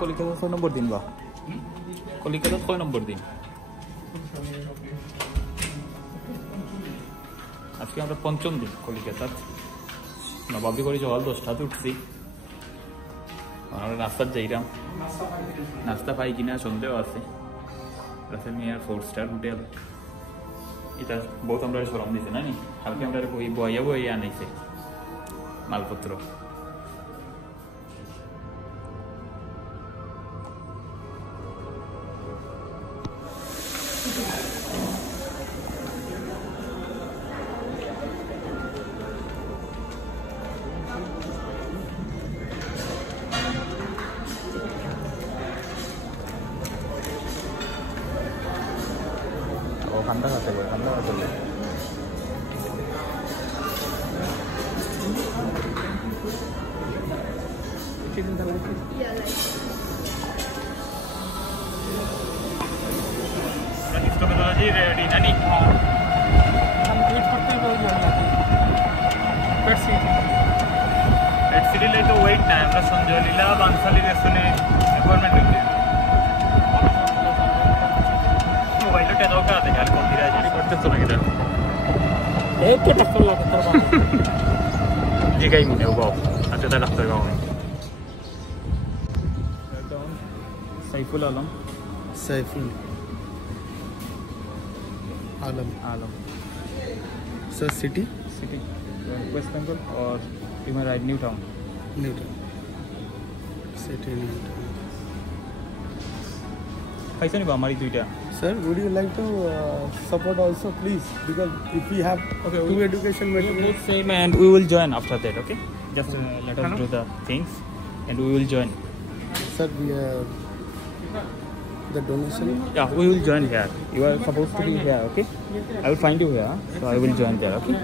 কলিকাতা 6 নম্বর দিন বা কলিকাতা 6 নম্বর দিন আজকে আমরা পঞ্চম দিন কলিকাতার নবাবি করে সকাল 10টাতে উঠছি আমরা নাস্তা যাইলাম নাস্তা পাই কিনা সন্দেহ আছে রাসেল মিয়ার 4 স্টার হোটেল এটা বহুত আমরা সরম দিছে না নি কালকে আমরা বইয়া আনাইছে মালপত্র ঠান্ডা খাতে হবে ঠান্ডা খাতে হবে हिस्टोमेटोलॉजी रेडी ना नहीं हम वेट करते हैं बहुत ज़्यादा पेट सिटी ले तो वेट ना है मतलब संजोलीला बांसाली रेस्टोरेंट में अपॉइंटमेंट लेते हैं मोबाइल पे तो क्या यार कौन सी राजी करते सुना किधर एक के टक्कर लगा तो जी कहीं मुझे वो अच्छा था डॉक्टर का सैफुल आलम सर सिटी वेस्ट बंगाल और you may right new town city new town कैसे नहीं हमारी दुईटा Sir, would you like to support also, please? Because if we have two education materials, same and we will join after that. Okay, just let us do the things, and we will join. Sir, we the donation. Yeah, we will join here. You are supposed to be here. Okay, I will find you here, so I will join there. Okay.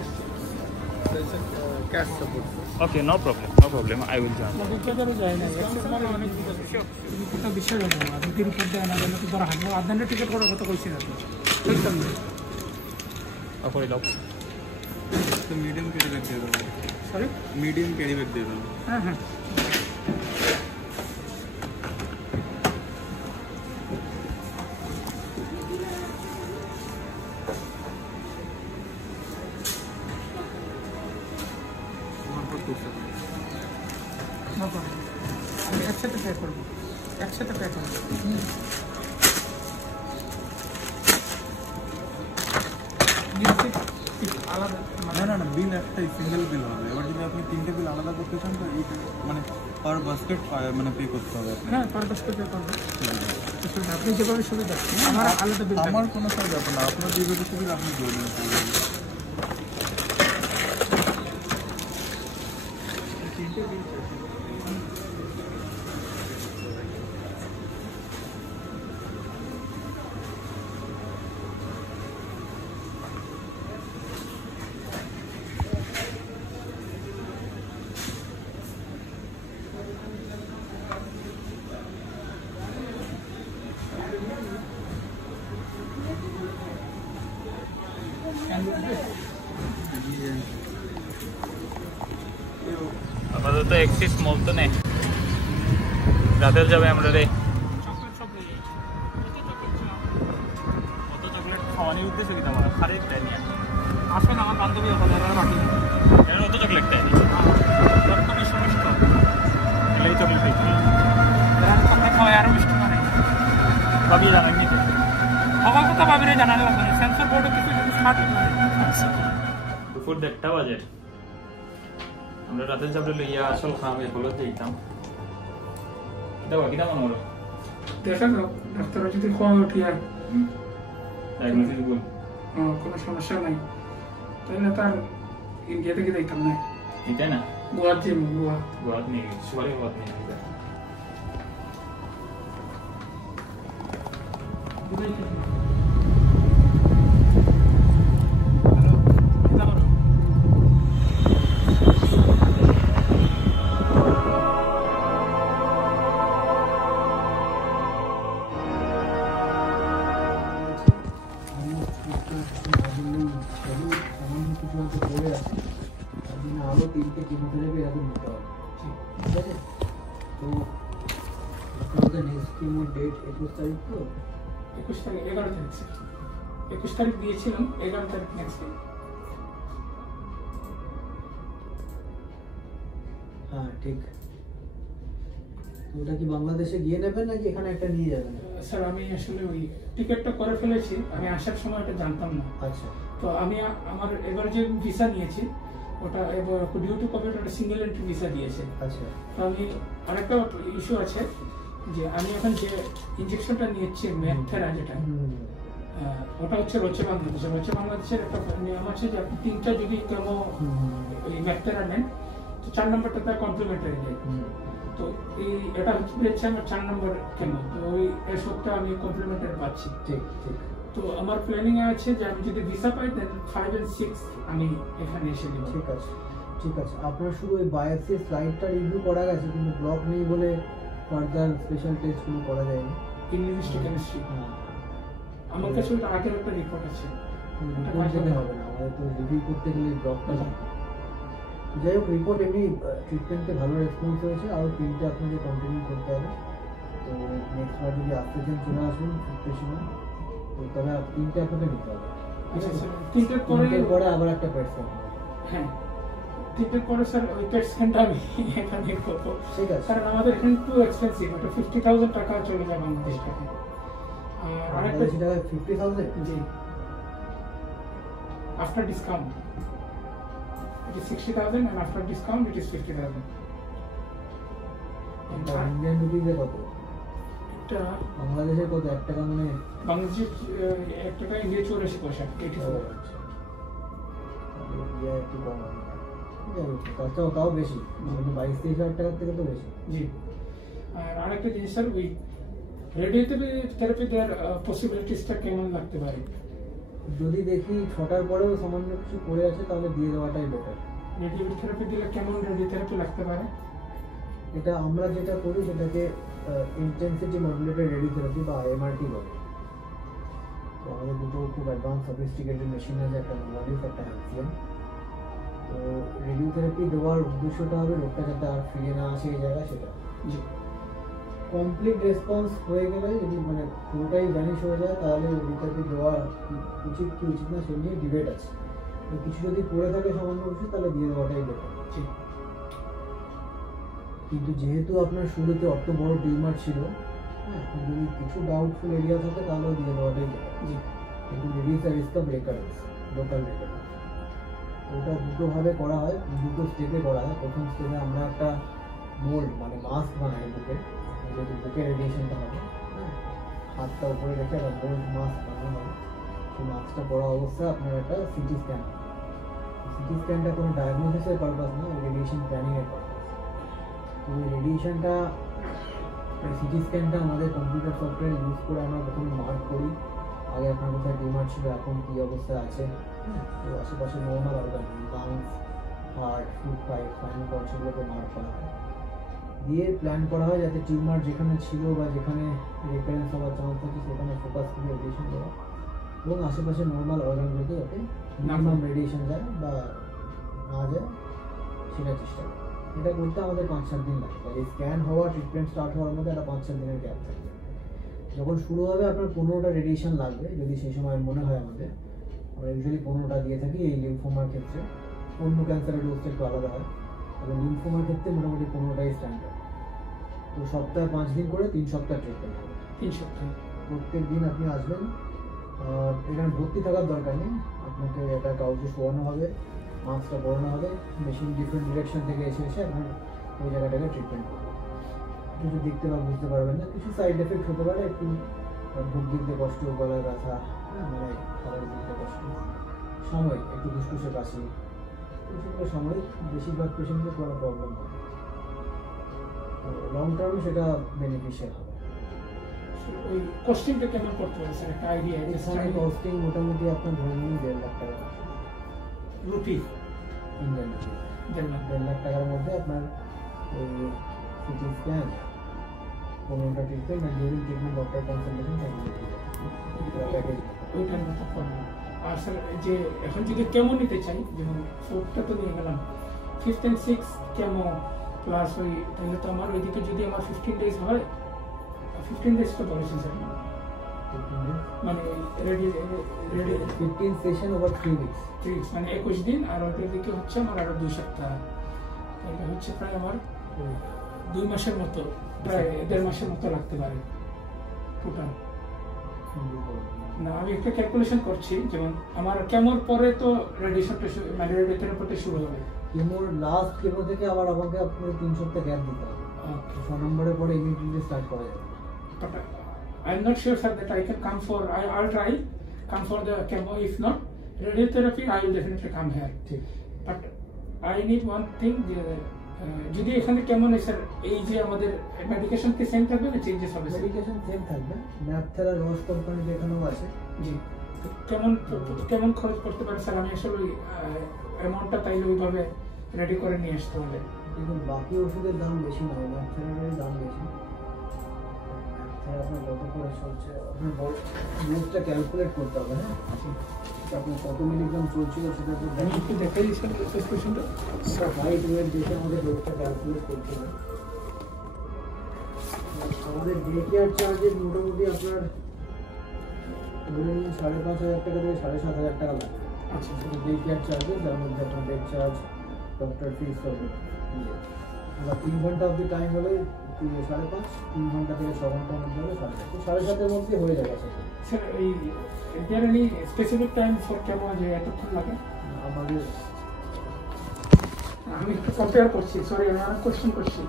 Cash support. Okay, no problem. I will join. Medium carry bag दे दो. Sorry? Medium carry bag दे दो. हाँ. একসাথে pay করব আলাদা না বিল একটাই single বিল হবে এবার যদি আপনি তিনটে বিল আলাদা করতে চান তো এই মানে পার বাস্কেট মানে পে করতে হবে হ্যাঁ পার বাস্কেট পে করবেন আপনি যেভাবে সুবিধা আমার আলাদা বিল আমার কোনো ব্যাপার না আপনার যেভাবে সুবিধা আপনি করবেন তিনটে বিল আমাদের তো এক্সিস মল তো নেই রাতের যাবে আমরা রে কত চকলেট খাওয়ানোর উদ্দেশ্যে কি তোমার খারে একটা নিয়ে আসেন আমার বান্ধবী ওখানে বাকি অত চকলেট দেয় রক্ত মিষ্ট মিষ্ট এই চকলেট দিচ্ছি খাওয়াই আরো মিষ্ট মানে ভাবি জানাননি তো আমার কথা ভাবিরে জানানো লাগবে না সেন্সর বোর্ডও কিছু স্মার্ট দুপুর 1:30 বাজে আমরা রাতের চাপড়ে লইয়া আসল খামে হলো যেতাম এটা কিটা মনে হলো দেখা যাও ডাক্তার যদি খাওয়া উঠিয়া ডায়াগনোসিস বল কোনো সমস্যা নাই তাহলে তার ইন্ডিয়া থেকে যাইতাম না এটা না গোয়ার যে গোয়াত নেই সবারই গোয়াত নেই আপনাদের নেক্সট কিমো ডেট 21 তারিখ তো? 21 তারিখ 11 তারিখ স্যার 21 তারিখ দিয়েছিলাম 11 তারিখ নেক্সট ডে। হ্যাঁ ঠিক। তো ওটা কি বাংলাদেশে গিয়ে নেবেন নাকি এখানে একটা নিয়ে যাবেন? স্যার আমি আসলে ওই টিকিটটা করে ফেলেছি, আমি আসার সময় এটা জানতাম না। আচ্ছা তো আমি আমার এবার যে ভিসা নিয়েছি ওটা এবার ডিউ টু কোভিড একটা সিঙ্গেল এন্ট্রি ভিসা দিয়েছে। আচ্ছা তো আমি আরেকটা ইস্যু আছে যে আমি এখন যে ইনজেকশনটা নিয়েছি ম্যাকথেরা যেটা ওটা হচ্ছে রয়েছে বাংলাদেশে। রয়েছে বাংলাদেশের একটা নিয়ম আছে যে আপনি 3টা যদি কেমো ওই ম্যাকথেরা নেন তো 4 নম্বরটা তার কমপ্লিমেন্টারি দেয়। তো এই এটা হচ্ছে আমার 4 নম্বর কেমো, তো ওই এসবটা আমি কমপ্লিমেন্টারি পাচ্ছি। ঠিক ঠিক। তো আমার প্ল্যানিং আছে যে আমি যদি ভিসা পাই দেন 5 and 6 আমি এখানে এসে দেব। ঠিক আছে ঠিক আছে। আপনার শুধু ওই বায়োপসি স্লাইডটা রিভিউ করা গেছে কিন্তু ব্লক নেই বলে ফার্দার স্পেশাল টেস্টগুলো করা যায়নি। ইমিউনোহিস্টোকেমিস্ট্রি আমার কাছে ওটা আগের একটা রিপোর্ট আছে, রিপোর্ট যেতে হবে না, আমাদের তো রিভিউ করতে গেলে ব্লকটা লাগবে। যাই হোক রিপোর্ট এমনি ট্রিটমেন্টে ভালো রেসপন্স হয়েছে, আরও 3টে আপনাকে কন্টিনিউ করতে হবে। তো নেক্সট বার যদি আসতে চান চলে আসুন ফিফটির সময়, তো তবে 3টে আপনাকে নিতে হবে। আচ্ছা স্যার 3টের পরে আবার একটা পেট স্ক্যান হবে। হ্যাঁ 3টের পরে স্যার ওই পেট স্ক্যানটা আমি এখানে করবো। ঠিক আছে। কারণ আমাদের এখানে টু এক্সপেন্সিভ, ওটা 50,000 টাকা চলে যায় বাংলাদেশ থেকে। আর আরেকটা সেটা 50,000 জি after discount it is 60,000 and after discount it is 50,000. Indian রুপিজে কত? এটা বাংলাদেশে কত? 1 টাকা মানে বাংলাদেশে 1 টাকা ইন্ডিয়া 84 পয়সা 84। ইন্ডিয়া একটু কম হবে, তাও বেশি, মানে 22-23 হাজার টাকার থেকে তো বেশি। জি আর আরেকটা জিনিস স্যার ওই রেডিওথেরাপি দেওয়ার পসিবিলিটিসটা কেমন লাগতে পারে? যদি দেখি 6টার পরেও সামান্য কিছু পড়ে আছে তাহলে দিয়ে দেওয়াটাই বেটার। রেডিওথেরাপি দিলে কেমন রেডিওথেরাপি লাগতে পারে? এটা আমরা যেটা করি সেটাকে ইন্টেন্সিটি মডুলেটেড রেডিওথেরাপি বা আইএমআরটি বলে। তো আমাদের দুটো খুব অ্যাডভান্স সফিস্টিকেটেড মেশিন আছে, একটা নোভালিস একটা হ্যান্সিয়াম। তো রেডিওথেরাপি দেওয়ার উদ্দেশ্যটা হবে রোগটা যাতে আর ফিরে না আসে এই জায়গায় সেটা। জি কমপ্লিট রেসপন্স হয়ে গেলে যদি মানে পুরোটাই ভ্যানিশ হয়ে যায় তাহলে রেডিওথেরাপি দেওয়া উচিত কি উচিত না সে নিয়ে ডিবেট আছে। তো কিছু যদি পড়ে থাকে সামান্য কিছু তাহলে দিয়ে দেওয়াটাই বেটার। জি কিন্তু যেহেতু আপনার শুরুতে অত বড় টিউমার ছিল, হ্যাঁ এখন যদি কিছু ডাউটফুল এরিয়া থাকে তাহলেও দিয়ে দেওয়াটাই বেটার। জি কিন্তু reduce the risk of recurrence, local recurrence. ওটা দুটোভাবে করা হয়, দুটো স্টেপে করা হয়। প্রথম স্টেপে আমরা একটা মোল্ড মানে মাস্ক বানাই বুকে, যেহেতু বুকে রেডিয়েশনটা হবে, হ্যাঁ হাতটা উপরে রেখে একটা মোল্ড মাস্ক বানানো হয়। সেই মাস্কটা পরা অবস্থায় আপনার একটা সিটি স্ক্যান। সিটি স্ক্যানটা কোনো ডায়াগনোসিসের পারপাস না, রেডিয়েশন প্ল্যানিংয়ের পারপাস। তো ওই রেডিয়েশনটা সিটি স্ক্যানটা আমাদের কম্পিউটার সফটওয়্যার ইউজ করে আমরা প্রথমে মার্ক করি আগে আপনার কোথায় টিউমার ছিল, এখন কী অবস্থায় আছে। তো আশেপাশে normal organ lungs, heart, food pipe, spinal cord সেগুলোকে মার্ক করা হয়। দিয়ে প্ল্যান করা হয় যাতে টিউমার যেখানে ছিল বা যেখানে রেকারেন্স হওয়ার চান্স আছে সেখানে ফোকাস করে রেডিয়েশন দেওয়া, এবং আশেপাশে নর্মাল অর্গানগুলোতে যাতে মিনিমাম রেডিয়েশন যায় বা না যায় সেটা চেষ্টা করি। এটা করতে আমাদের 5-7 দিন লাগবে। এই স্ক্যান হওয়া ট্রিটমেন্ট স্টার্ট হওয়ার মধ্যে একটা 5-7 দিনের গ্যাপ থাকবে। যখন শুরু হবে আপনার 15টা রেডিয়েশন লাগবে যদি সেই সময় মনে হয় আমাদের। আমরা ইউজুয়ালি 15টা দিয়ে থাকি এই লিম্ফোমার ক্ষেত্রে। অন্য ক্যান্সারের ডোজটা একটু আলাদা হয়, এবং লিম্ফোমার ক্ষেত্রে মোটামুটি 15টাই স্ট্যান্ডার্ড। তো সপ্তাহে 5 দিন করে 3 সপ্তাহ ট্রিটমেন্ট হবে। 3 সপ্তাহ প্রত্যেক দিন আপনি আসবেন, এখানে ভর্তি থাকার দরকার নেই, আপনাকে একটা কাউচে শোয়ানো হবে, মাস্কটা পরানো হবে, মেশিন ডিফারেন্ট ডিরেকশন থেকে এসে আপনার ওই জায়গাটাকে ট্রিটমেন্ট করবে। কিছু দেখতে বা বুঝতে পারবেন না, কিছু সাইড এফেক্ট হতে পারে, একটু বুক দিতে কষ্ট, গলায় ব্যথা, মানে খাবার দিতে কষ্ট, সময় একটু ফুসফুসে কাশি, সেগুলো সময় বেশিরভাগ পেশেন্টদের কোনো প্রবলেম হবে। তো লং টার্মে সেটা বেনিফিশিয়াল হবে। ওই কস্টিংটা কেমন করতে হবে স্যার, একটা আইডিয়া? এখানে কস্টিং মোটামুটি আপনার ধরে নিন 1.5 লাখ টাকা রুপি, ইন্ডিয়ান রুপি। 1.5 লাখ টাকার মধ্যে আপনার ওই সিটি স্ক্যান, 15টা ট্রিটমেন্ট আর during treatment doctor consultation package. ওইটার মতো করবো। আর স্যার যে এখন যদি কেমন নিতে চাই, যেমন 4টা তো নিয়ে গেলাম, 5th and 6th chemo plus ওই, তাহলে তো আমার ওইদিকে যদি আমার 15 days হয় 15 days তো বলেছেন স্যার, মানে রেডি 15 সেশন ওভার 3 উইকস। মানে 21 দিন, আর ওটার দিকে হচ্ছে আমার আরো 2 সপ্তাহ, এটা হচ্ছে প্রায় আমার 2 মাসের মতো, প্রায় 1.5 মাসের মতো লাগতে পারে টোটাল। না আমি একটা ক্যালকুলেশন করছি, যেমন আমার কেমোর পরে তো রেডিয়েশনটা মানে রেডিওথেরাপিটা শুরু হবে। কেমোর লাস্ট কেমো থেকে আবার আমাকে আপনাকে 3 সপ্তাহ গ্যাপ দিতে হবে। 6 নম্বরের পরে ইমিডিয়েটলি স্টার্ট করা যাবে। But I'm not sure, sir, that I can come for. I'll try come for the chemo. If not radiotherapy, I will definitely come here. ঠিক। But I need one thing. যদি এখানে কেমন sir এই যে আমাদের medication কি same থাকবে না চেঞ্জেস হবে? মেডিকেশন সেম থাকবে। ম্যাপথেরা রস কোম্পানি যেখানেও আছে। জি। কেমন খরচ করতে পারে স্যার? আমি আসলে অ্যামাউন্টটা তাইলে ওইভাবে রেডি করে নিয়ে আসতে হবে। দেখুন বাকি ওষুধের দাম বেশি নয়, ম্যাপথেরার দাম বেশি। আপনার কত খরচ হচ্ছে আপনার ডোজটা ক্যালকুলেট করতে হবে। হ্যাঁ আপনার কত মিলিগ্রাম চলছিল সেটা তো আমি একটু দেখাই স্যার প্রেসক্রিপশনটা। হাইট ওয়েট দেখে আমাদের ডোজটা ক্যালকুলেট করতে হবে। আমাদের ডে কেয়ার চার্জেস মোটামুটি আপনার ধরে নিন 5,500 টাকা থেকে 7,500 টাকা লাগবে। আচ্ছা ডে কেয়ার চার্জেস, যার মধ্যে আপনার বেড চার্জ, ডক্টর ফিস হবে। আবার 3 ঘন্টা অবধি টাইম হলে 5.5, 3 ঘন্টা থেকে 6 ঘন্টার মধ্যে হলে 7.5, 7.5-এর মধ্যে হয়ে যাবে স্যার। এই there any specific time for কেমন যে এতক্ষণ লাগে? আমাদের আমি একটু কম্পেয়ার করছি, সরি আমি অনেক কোশ্চেন করছি।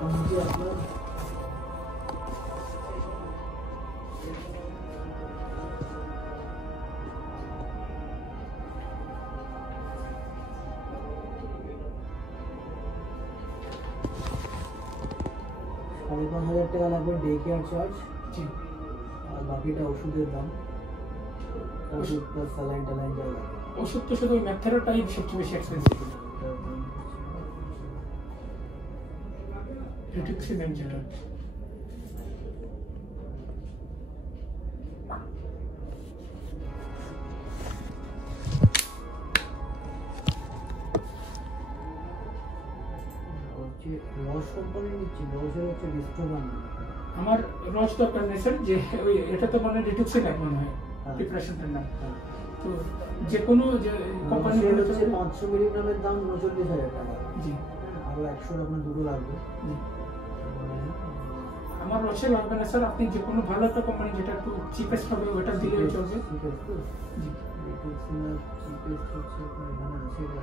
মোটামুটি আপনার $5,500 টাকা লাগবে ডে কেয়ার চার্জ, জি। আর বাকিটা ওষুধের দাম, ওষুধ প্লাস স্যালাইন ট্যালাইন যা লাগে। ওষুধ তো শুধু ম্যাথেরাটাই সবচেয়ে বেশি এক্সপেন্সিভ। রিটুক্সিম্যাব যেটা রস কোম্পানি নিচ্ছি, রসের হচ্ছে রিস্টোভান। আমার রস দরকার নেই স্যার, যে ওই এটা তো মানে রিটুক্সিম্যাব মনে হয় হ্যাঁ। ডিপ্রেশনটার নাম। তো যে কোনো যে কোম্পানি হচ্ছে 500 মিলিগ্রামের দাম 39,000 টাকা। জি। আরো 100 আপনার দুটো লাগবে। জি। আমার রসে লাগবে না স্যার, আপনি যে কোনো ভালো একটা কোম্পানি যেটা একটু চিপেস্ট হবে ওটা দিলে চলবে। জি। রিটুক্সিম্যাব চিপেস্ট হচ্ছে আপনার এখানে আছে এটা।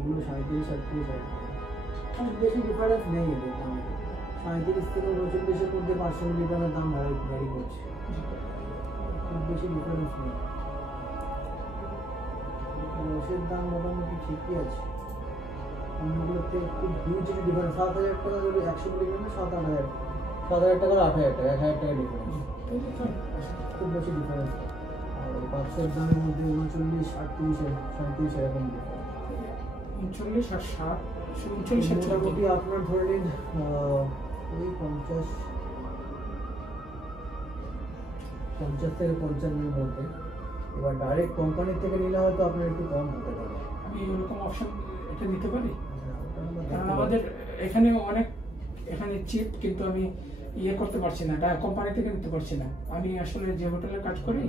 এগুলো 37-38 অনেক বেশি ডিফারেন্স নেই এদের দামে। 37 থেকে 39-এর মধ্যে 500 মিলিগ্রামের দাম ভ্যারি করছে, খুব বেশি ডিফারেন্স নেই। রসের দাম মোটামুটি ঠিকই আছে, অন্যগুলোতে খুব হিউজ ডিফারেন্স। 7,000 টাকা যদি 100 মিলিগ্রামে 7,000 টাকা 8,000 টাকা 1,000 টাকা ডিফারেন্স, খুব বেশি ডিফারেন্স। আর বাক্সের দামের মধ্যে 39, 38, 37 এরকম ডিফারেন্স। 39 আর 60, 39 আর 40 মোটামুটি আপনার ধরে নিন ওই 50 থেকে 55-এর মধ্যে। এবার ডাইরেক্ট কোম্পানির থেকে নিলে হয়তো আপনার একটু কম হতে পারে। আমি এরকম অপশন এটা নিতে পারি? কারণ আমাদের এখানে অনেক এখানে চিপ, কিন্তু আমি ইয়ে করতে পারছি না, কোম্পানি থেকে নিতে পারছি না। আমি আসলে যে হোটেলে কাজ করি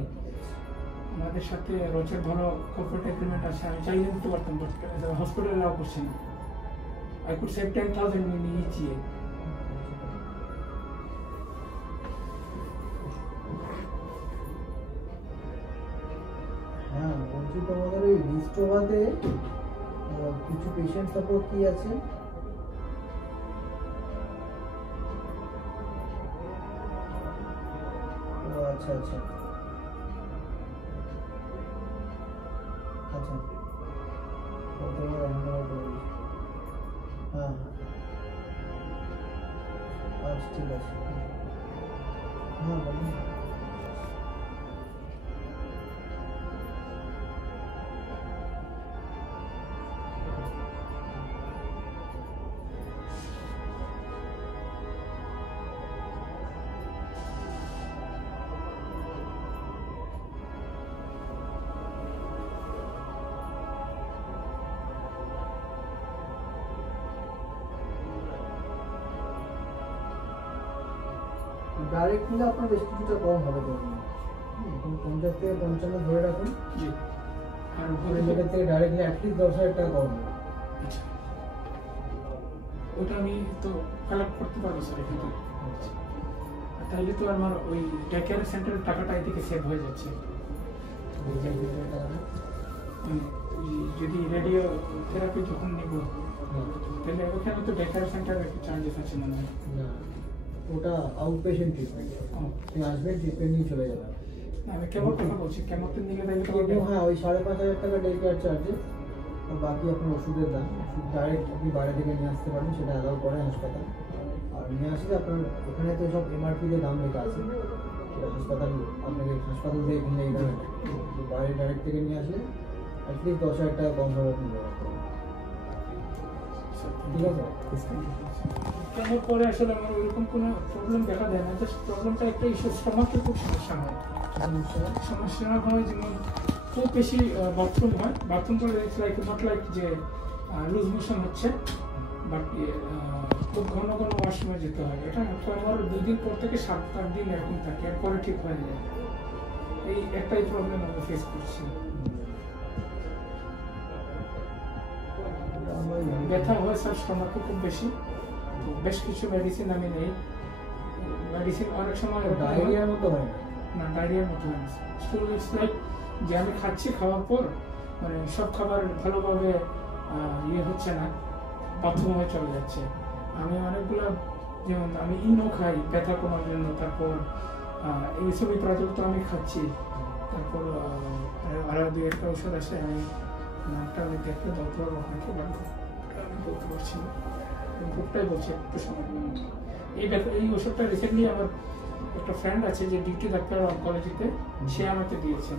আমাদের সাথে রোজের ভালো কর্পোরেট এগ্রিমেন্ট আছে, আমি চাইলে নিতে পারতাম, বাট হসপিটাল অ্যালাউ করছে না। I could save 10,000 in each year. হ্যাঁ বলছি তোমাদের ওই রিস্টোভাতে কিছু পেশেন্ট সাপোর্ট কি আছে? ও আচ্ছা আচ্ছা আচ্ছা, হ্যাঁ আচ্ছা ঠিক আছে। হ্যাঁ বলুন। ডাইরেক্ট নিলে আপনার বেশ কিছুটা কম হবে ধরুন 50 থেকে 55 ধরে রাখুন জি আর ওখানে যেটা থেকে ডাইরেক্ট নিলে অ্যাটলিস্ট 10,000 টাকা কম হবে। আচ্ছা ওটা আমি তো কালেক্ট করতে পারবো স্যার এখান থেকে। তাহলে তো আমার ওই ডে কেয়ার সেন্টারের টাকাটা এদিকে সেভ হয়ে যাচ্ছে। যদি রেডিও থেরাপি যখন নিব তাহলে ওখানে তো ডে কেয়ার সেন্টারের একটা চার্জেস আছে মনে হয়। না ওটা আউট পেশেন্ট ট্রিটমেন্ট, আপনি আসবেন ট্রিটমেন্ট নিয়ে চলে যাবেন। আমি কেমন কথা বলছি, কেমন নিলে তাহলে তো হ্যাঁ ওই 5,500 টাকা ডে কেয়ার চার্জেস আর বাকি আপনার ওষুধের দাম। ওষুধ ডাইরেক্ট আপনি বাইরে থেকে নিয়ে আসতে পারেন, সেটা অ্যালাউ করে হাসপাতাল। আর নিয়ে আসলে আপনার এখানে তো সব এমআরপিতে দাম লেখা আছে, সেটা হাসপাতাল আপনাকে হাসপাতাল থেকে কিনলে এই দামে, তো বাইরে ডাইরেক্ট থেকে নিয়ে আসলে অ্যাটলিস্ট 10,000 টাকা কম হবে আপনি ব্যবহার করবেন। ঠিক আছে, কেমন পরে আসলে আমার ওইরকম কোনো প্রবলেম দেখা দেয় না, জাস্ট প্রবলেমটা একটা ইস্যু স্টমাকে খুব সমস্যা হয়। সমস্যা হয় যেমন খুব বেশি বাথরুম হয়, বাথরুম করে লাইক নট লাইক যে লুজ মোশন হচ্ছে, বাট খুব ঘন ঘন ওয়াশরুমে যেতে হয়। এটা আমার 2 দিন পর থেকে 7-8 দিন এরকম থাকে, এরপরে ঠিক হয়ে যায়। এই একটাই প্রবলেম আমি ফেস করছি। ব্যথা হয় স্যার স্টমাকে খুব বেশি, তো বেশ কিছু মেডিসিন আমি নেই। মেডিসিন অনেক সময় ডায়রিয়ার মতো হয় না, ডায়রিয়ার মতো হয় না। স্টুল ইটস লাইক যে আমি খাচ্ছি, খাওয়ার পর মানে সব খাবার ভালোভাবে ইয়ে হচ্ছে না, বাথরুম হয়ে চলে যাচ্ছে। আমি অনেকগুলো যেমন আমি ইনো খাই ব্যথা কমার জন্য, তারপর এইসব প্রোডাক্ট তো আমি খাচ্ছি, তারপর আরো 2-1টা ওষুধ আছে। আমি নামটা আমি দেখতে বলতে পারবো আপনাকে, আমি বলতে পারছি না, গ্রুপটাই বলছি একটু সময়। এই ওষুধটা রিসেন্টলি আমার একটা ফ্রেন্ড আছে যে ডিউটি ডাক্তার অনকোলজিতে, সে আমাকে দিয়েছে।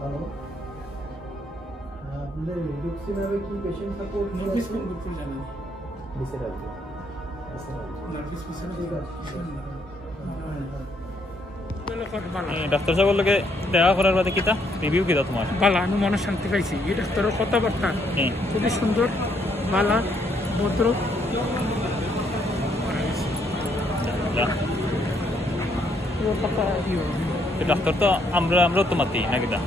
হ্যালো, আপনাদের রিডুক্সিমাবে কি পেশেন্ট সাপোর্ট নার্ভিস কন্ট্রোল জানেন? ডিসেরাল নার্ভিস পিছনে ঠিক আছে। ডাক্তার সাহেবের লগে দেখা করার বাদে কিতা রিভিউ কিতা তোমার? বালা, আমি মনে শান্তি পাইছি। এই ডাক্তারের কথাবার্তা খুবই সুন্দর, বালা, ভদ্র। ডাক্তার তো আমরাও তো মাতি না কিতা,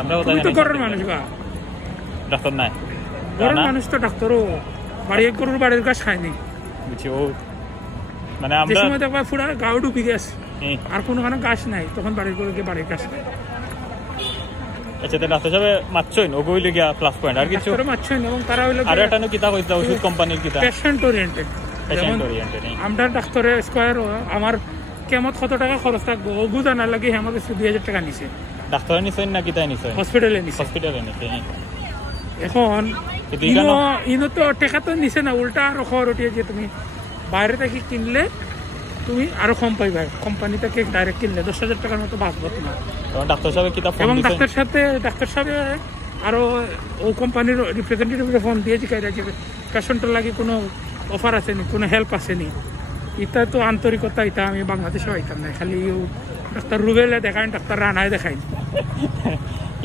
আমরা তুমি তো ঘরের মানুষ বা ডাক্তার নাই, ঘরের মানুষ তো ডাক্তারও গরুর বাড়ির গাছ খায়নি। বুঝছি, ও মানে যে আমরা সময় দেখবা পুরা গাও ডুবি গেছে, আর কোনো গাছ নাই, তখন বাড়ির গরুকে বাড়ির গাছ খায়। আচ্ছা, তো ডাক্তার সাহেব মারছইন ও গইলে গিয়া প্লাস পয়েন্ট আর কিছু ডাক্তারও মারছেন, এবং তারা হইলো আর এটা কিতা কইতা ওষুধ কোম্পানির কিতা পেশেন্ট ওরিয়েন্টেড। Patient oriented. আমরা ডাক্তারের স্কোয়ার আমার কেমন কত টাকা খরচ থাকবো ও বুঝানোর লাগে আমার কাছে 2,000 টাকা নিছে। ডাক্তার নিছেন না কিতা নিছেন? হসপিটালে নিছে। হসপিটালে নিছে। এখন ইনো তো টাকা তো নিছে না, উল্টা আরো খবর উঠিয়ে যে তুমি বাইরে থেকে কিনলে তুমি আরো কম পাইবা, কোম্পানি থেকে ডাইরেক্ট কিনলে 10,000 টাকার মতো বাঁচবো তোমার। ডাক্তার সাহেব কিতা ফোন এবং দিছেন? ডাক্তার সাহেব আরো ও কোম্পানির রিপ্রেজেন্টেটিভকে ফোন দিয়ে জিজ্ঞাসা যে পেশেন্টের লাগে কোনো অফার আসেনি, কোনো হেল্প আসেনি। এটা তো আন্তরিকতা, এটা আমি বাংলাদেশে পাইতাম না। খালি ডাক্তার রুবেলে দেখায়, ডাক্তার রানায় দেখায়।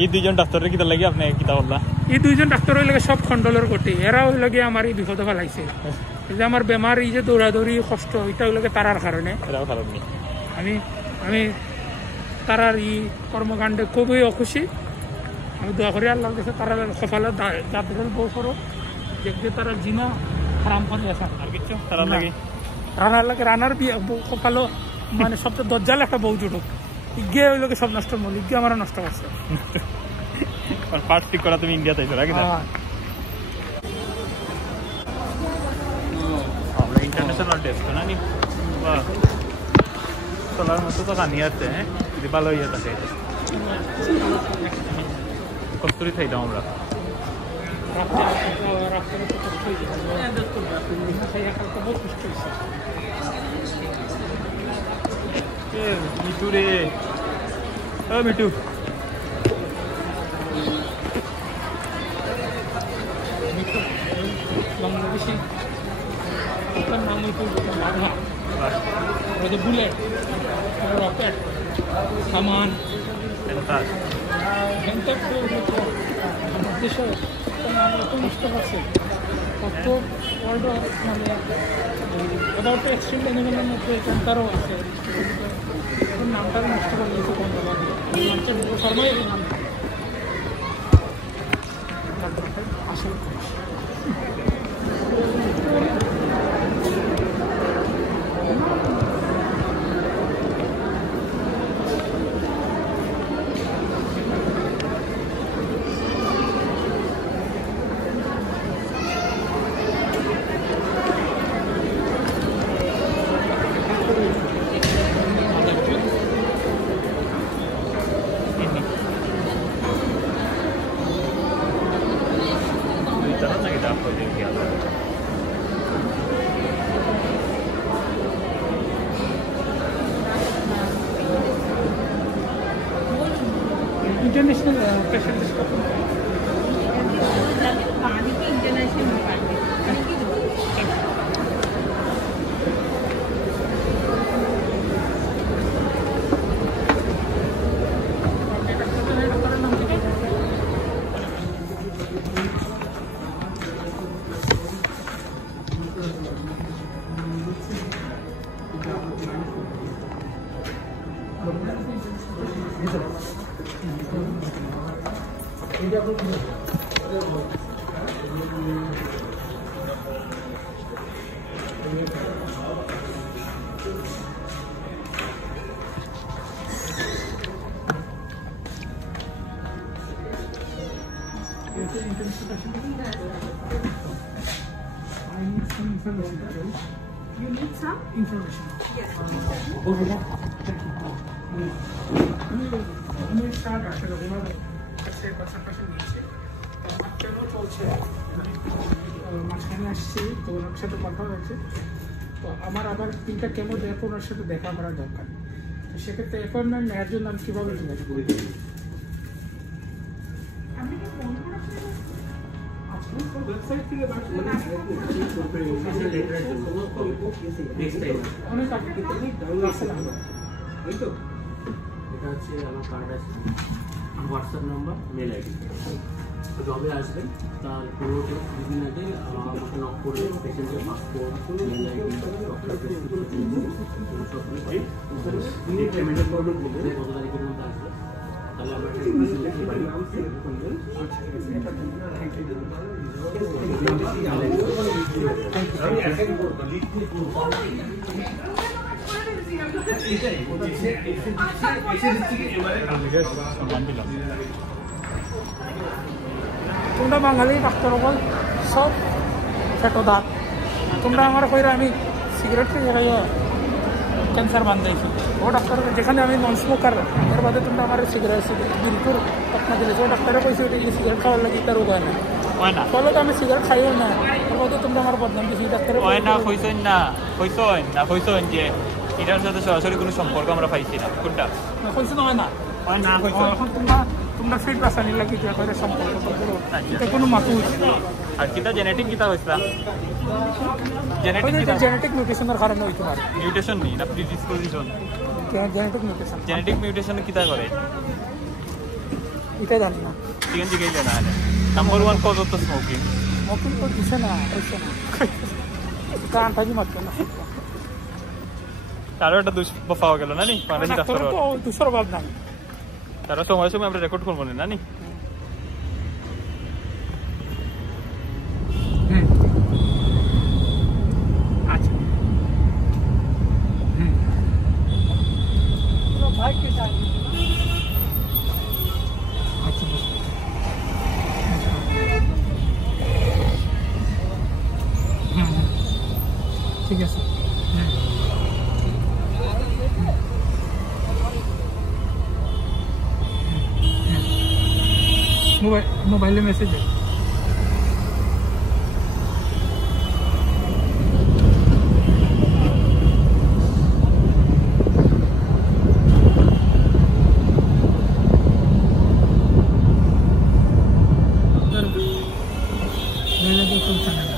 এই দুইজন ডাক্তারের কিতা লাগে আপনি কিতা বললা? এই দুইজন ডাক্তার হয়ে লাগে সব খণ্ডলের গতি, এরা হয়ে লাগে আমার এই বিপদে ফেলাইছে। এই যে আমার বেমার, এই যে দৌড়াদৌড়ি কষ্ট, এটা হয়ে লাগে তারার কারণে। এরাও খারাপ নেই। আমি তারার এই কর্মকাণ্ডে খুবই অখুশি। আমি দোয়া করি আল্লাহর কাছে তারা সফলে যাদের বউ করো, দেখতে তারা জিনো হারাম করে আসা। আর কিছু তারা লাগে রানার বিয়ে কপালো, মানে সবচেয়ে দজ্জাল একটা বউ জুটুক, ইগে ওই লোকে সব নষ্ট মূল, ইগে আমার নষ্ট করছে। পার্ট ঠিক করা তুমি ইন্ডিয়াতে আইছো নাকি? আমরা ইন্টারন্যাশনাল টেস্ট না নি বা চলার মতো তো কানি আছে, যদি ভালো হইয়া থাকে কস্তুরি খাই দাও আমরা। রাত্রে তো কষ্ট হয়ে যাবে খাইয়া কালকে বহুত কষ্ট হয়েছে মিটু রে ও মিটু বাংলাদেশি তার নাম হইতো বাধা ওই বুলেট রকেট সামান এখানটা আমার দেশে নাম এত নষ্ট করছে কত ওয়ার্ল্ড মানে উইদাউট এক্সট্রিম অ্যানিমেলের মধ্যে কোনটারও আছে নামটাও নষ্ট করে দিয়েছে কোন মানুষের শর্মাই এই নাম আসল इंटरनेशनल पेशेंट इसका पानी की international department You need some information. Yes. আমি স্টার্ট আসলে ওনার কাছে কনসালটেশন নিয়েছি আমার কেমন চলছে মাঝখানে আসছি তো ওনার সাথে কথা হয়েছে তো আমার আবার 3টা কেমো দেওয়ার পর ওনার সাথে দেখা করা দরকার তো সেক্ষেত্রে অ্যাপয়েন্টমেন্ট নেওয়ার জন্য আমি কীভাবে যোগাযোগ করি ওয়েবসাইট থেকে অনেক তো এটা হচ্ছে আমার কার্ড আছে হোয়াটসঅ্যাপ নাম্বার মেল আইডি তো যবে আসবেন তার 15 দিন আগে আমাকে নক করে পেশেন্টের পাসপোর্ট মেল আইডি ডক্টর পেমেন্টের করবেন কত তারিখের মধ্যে আসবে তাহলে আমরা তোমরা বাঙালি ডাক্তার বল সব ফেটো দাঁত তোমরা আমার কইরা আমি সিগারেট খেয়ে ক্যান্সার বান্ধাইছি ও ডাক্তার যেখানে আমি নন স্মোকার এর বাদে তোমরা আমার সিগারেট বিলকুল তৎনা দিলে ও ডাক্তারে কইছে সিগারেট খাওয়ার লাগে তার উপায় না হয় না ফলে আমি সিগারেট খাইও না এর বাদে তোমরা আমার বদনাম দিছি ডাক্তারে হয় না কইছেন যে এটার সাথে সরাসরি কোনো সম্পর্ক আমরা পাইছি না কোনটা কইছে না হয় না হয় না কইছো এখন তোমরা ফিট রাসায়নিক লাগে যে করে সম্পর্ক করো এটা কোনো মাতু হইছে আর কিটা জেনেটিক কিটা হইছে জেনেটিক মিউটেশনের কারণে হইতে পারে মিউটেশন নি না প্রিডিসপোজিশন জেনেটিক মিউটেশন মিউটেশন কিটা করে এটা জানি না চিকেন চিকেন জানা আছে number 1 cause of the smoking smoking তো দিছে না হইছে না এটা আন্টাজি মাত্র না তারও একটা দুষ্প পাওয়া গেল না নি পারেন ডাক্তার তো দুশোর বাদ নাই তারা সময় আমরা রেকর্ড করবো না নি আচ্ছা ভাই কে চাই আচ্ছা ঠিক আছে मोबाइल में मैसेज है बोतल चलेगा।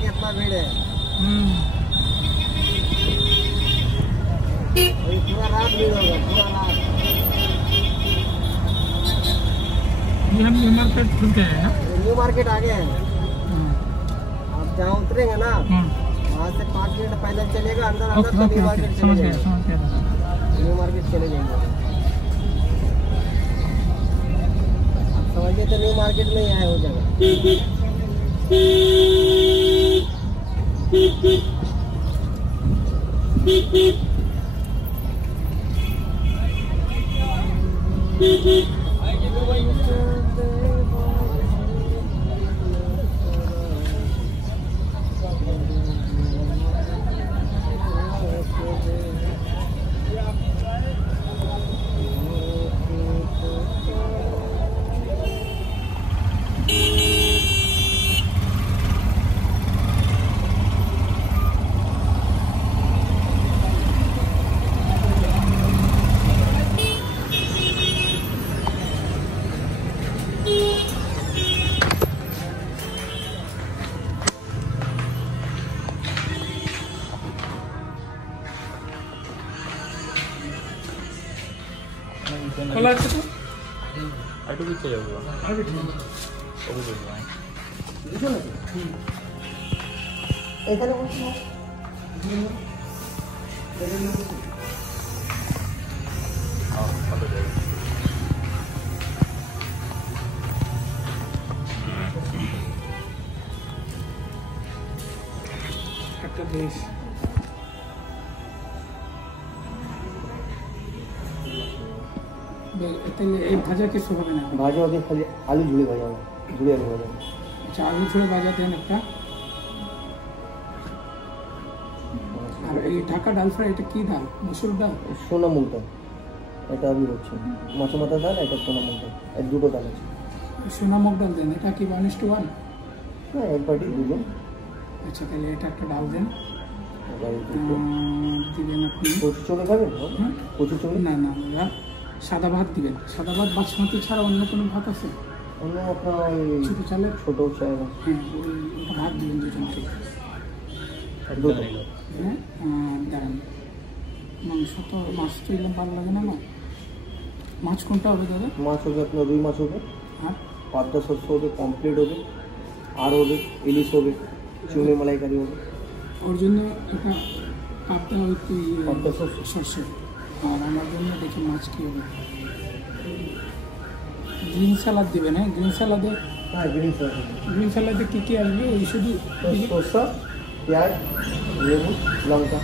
कितना भीड़ है, पूरा रात भीड़ होगा, पूरा रात। ये हम न्यू मार्केट खुल गए हैं ना? न्यू मार्केट आ गए हैं। आप जहाँ उतरेंगे ना, वहाँ से 5 मिनट पैदल चलेगा अंदर अंदर तो न्यू मार्केट चले जाएंगे। न्यू मार्केट चले जाएंगे। आप समझिए तो न्यू मार्केट में ही आए हो जगह। খোলা আছে তো? একটু পিছিয়ে যাবো এখানে বসে ভালো জায়গা। একটা দেশ এই ভাজা কিছু হবে না? भाजा होगी खाली आलू झूले भाजा होगा, झूले आलू भाजा। আচ্ছা, আলু ছোড়ে ভাজা দেন একটা। আর এই ঢাকা ডাল ফ্রাই, এটা কি ডাল? মসুর ডাল? সোনা মুগ ডাল, এটা আমি বলছি। মাছ মাথা ডাল, এটা সোনা মুগ ডাল, এর দুটো ডাল আছে। সোনা মুগ ডাল দেন। এটা কি 1:1? হ্যাঁ, এক বাটি দুটো। আচ্ছা, তাহলে এটা একটা ডাল দেন। দিবেন আপনি কচু চলে খাবেন? হ্যাঁ, কচু চলে না না না, সাদা ভাত দিবেন। সাদা ভাত বাসমতি ছাড়া অন্য কোনো ভাত আছে? অন্য আপনার ওই ছোট চালের? ছোট চাল। হ্যাঁ, ওটা ভাত দিবেন দুজনকে। দুটো। হ্যাঁ, দাঁড়ান। মাংস তো, মাছ তো এলাম ভালো লাগে না আমার। মাছ কোনটা হবে দাদা? মাছ হবে আপনার রুই মাছ হবে, আর পাবদা শস্য হবে, পমফ্লেট হবে, আর হবে ইলিশ হবে, চিংড়ি মালাইকারি হবে। ওর জন্য এটা পাবদা হয়তো পাবদা শস্য। সর্ষে। আর আমার জন্য দেখি মাছ কী হবে। গ্রিন স্যালাড দেবেন। হ্যাঁ, গ্রিন স্যালাডে, হ্যাঁ, গ্রিন স্যালাড। গ্রিন স্যালাডে কী কী আসবে? ওই শুধু শসা, পেঁয়াজ, লেবু, লঙ্কা।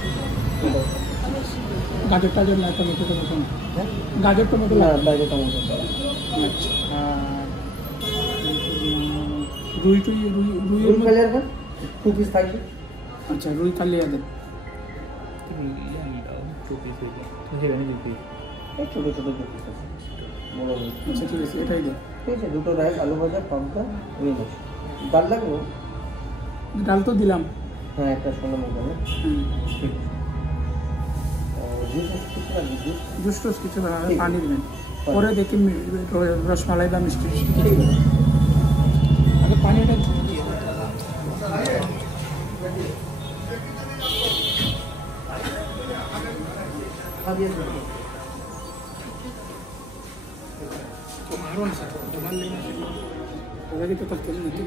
গাজর টাজর না, টমেটো টমেটো না? হ্যাঁ, গাজর টমেটো না, লাগবে। বাইরে টমেটো। আচ্ছা, আর রুই টুই রুই রুই কালিয়া দেন, 2 পিস থাকবে। আচ্ছা, রুই কালিয়া দেন। এই ছোটো ছোটো 2 পিস আছে, বড় রুই। আচ্ছা, ঠিক আছে, এটাই দেন। ঠিক আছে, দুটো রাইস, আলু ভাজা, পাবদা, রুই মাছ। ডাল লাগবে? ডাল তো দিলাম। হ্যাঁ, একটা সোনা মুগ ডাল। হুম, ঠিক আছে। জুস কিছু লাগবে? জুস? জুস টুস কিছু না, ঠিক। পানি দিবেন। পরে দেখি রসমালাই বা মিষ্টি ঠিক আছে। আগে পানিটা দিয়ে Tomaron, tomarle una. Ahora que te estás quedando aquí,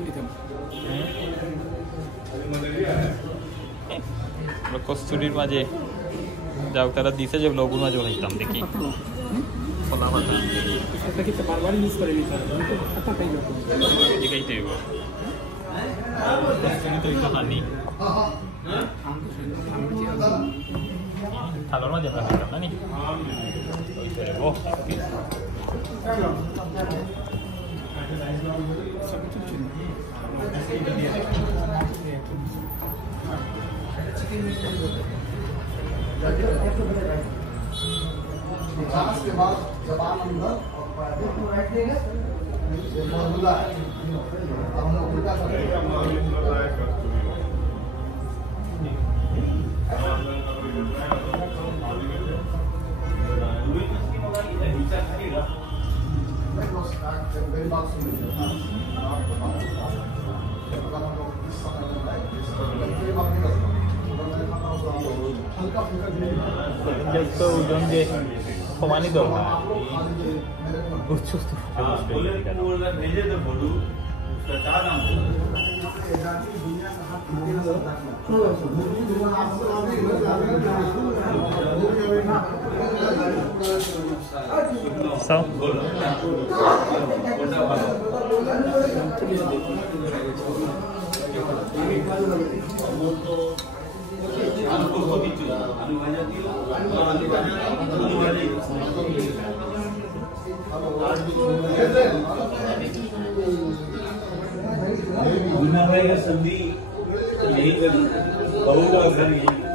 কস্তুরির মাঝে যাও তারা দিছে যে লবুর মাঝে খাইতাম দেখি খোলা পাতা এটা কি বারবার ইউজ করে নিতে হবে, পাতা খাই লোক এদিকেই তো এগো কস্তুরি তো একটু হানি থালোর মাঝে আমরা খাইতাম না নি ওই করে ও के बाद जबान अंदर और राइट देंगे फॉर्मूला है अब हम लोग उल्टा करेंगे তো ওজন যে সমানই দরকার বুঝছো তো भाई का संधि यही बहू का घर यही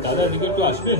दादा टिकट तो आसबे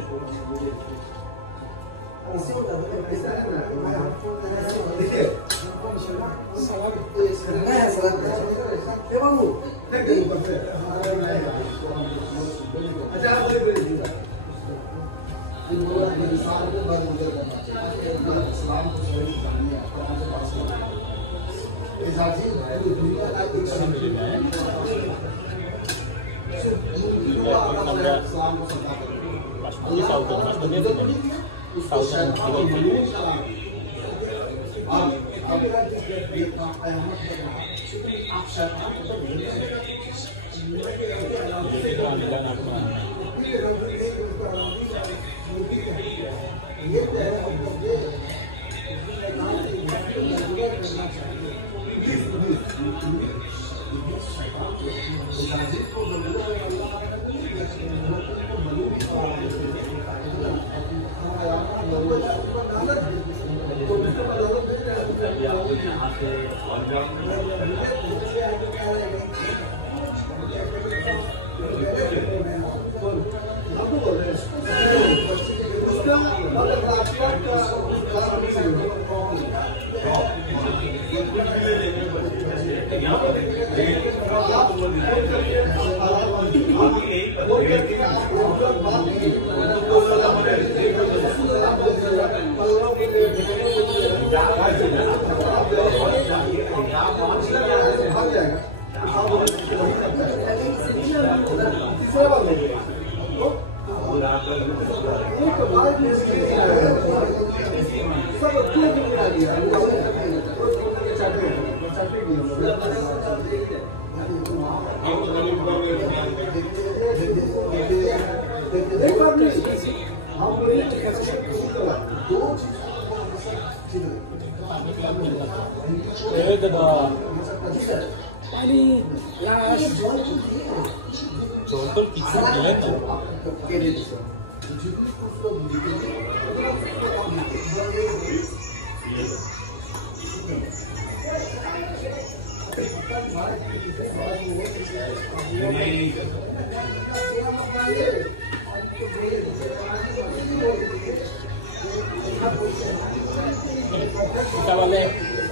वाले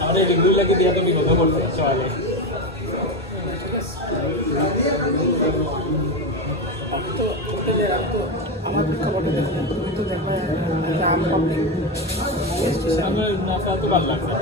हमारे रिव्यू लगे दिया तो नहीं होगा बोल रहे वाले আমার প্রেক্ষাপটে দেখবেন, তুমি তো দেখবে একটা আম পাবলিক স্টেশন নাচা তো ভালো লাগছে।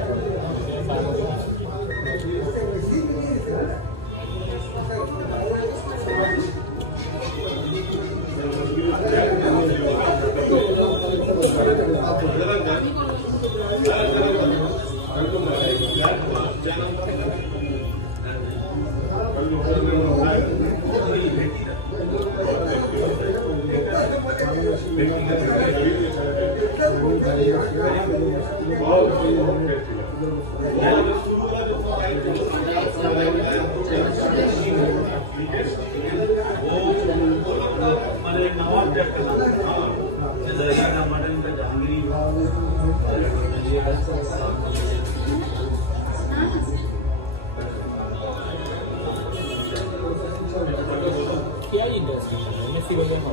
क्या इंडस्ट्री है मेसी वगैरह